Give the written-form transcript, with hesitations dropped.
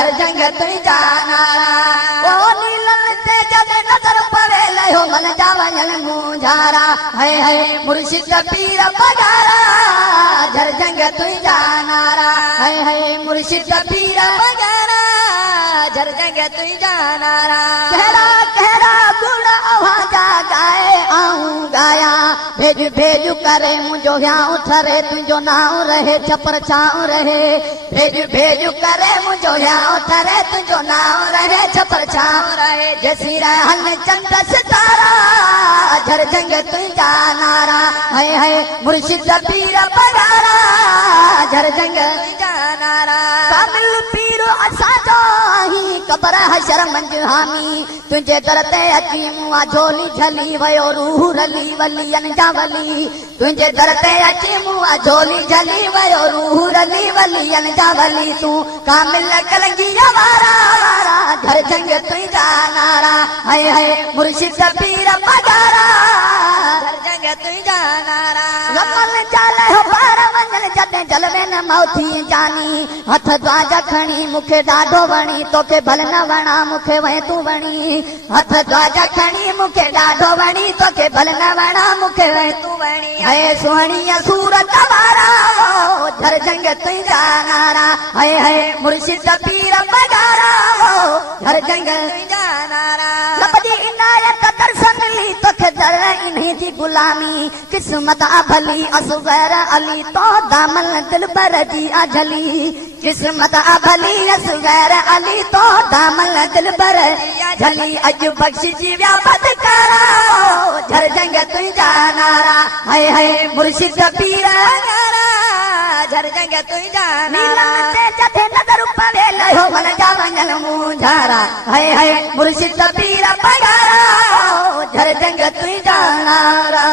झर जंग तुंहिंजा नारा ओ नीलल ते जद नज़र पवे लयो मन जा वञण मुंझारा है मुर्शिद पीर पगारा झर जंग तुंहिंजा नारा है मुर्शिद पीर पगारा झर जंग तुंहिंजा नारा कहिड़ा कहिड़ा गुण आवाजा गाए आऊं गाया भेज भेज करे मुंहिंजो वियांउ ठरे तुंहिंजो नाम रहे छपर छाऊं रहे भेज भेज करे मुंहिंजो वियांउ ठरे तुंहिंजो नाम रहे छपर छाऊं रहे जैसी रहन चंद सितारा झर जंग तुंहिंजा नारा है मुर्शिद पीर पगारा झर जंग तुंहिंजा नारा कामिल पीर असांजो आहीं कबर हशर मंझ हामी तुंहिंजे दर ते अची मुआ झोली झली वयो रूह रली वलियन जा वली तुंहिंजे दर ते अची मुआ झोली झली वयो रूह रली वलियन जा वली तूं कामिल कलंगीअ वारा घर जंग तुंहिंजा नारा है मुर्शिद पीर पगारा घर जंग तुंहिंजा नारा रमल जाले हो पार वञण जॾहिं जलवे न मौथी जानी हथ द्वाजा खणी मूंखे ॾाढो वणी तोखे भले न वणा मूंखे वहे तूं वणी हथ द्वाजा खणी मूंखे ॾाढो वणी तोखे भले न वणा मूंखे वहे तूं वणी है सुहिणीअ सूरत वारा झर जंग तुंहिंजा नारा है मुर्शिद पीर पगारा झर जंग तुंहिंजा नारा लपजी इनायत दर्शन मिली तोखे दर इन्हीं जी गुलामी किस्मत भली असग़ैर अली तो दामन दिलबर जी अझली किस्मत भली असग़ैर अली तो दामन दिलबर झली अॼु बख़्शिजी विया बदकारा झर जंग तुंहिंजा नारा है मुर्शिद पीर पगारा झर जंग तुंहिंजा नारा जॾहिं नज़र पवे लयो मन जा वञण मुंझारा है मुर्शिद पीर पगारा झर जंग तुंहिंजा नारा।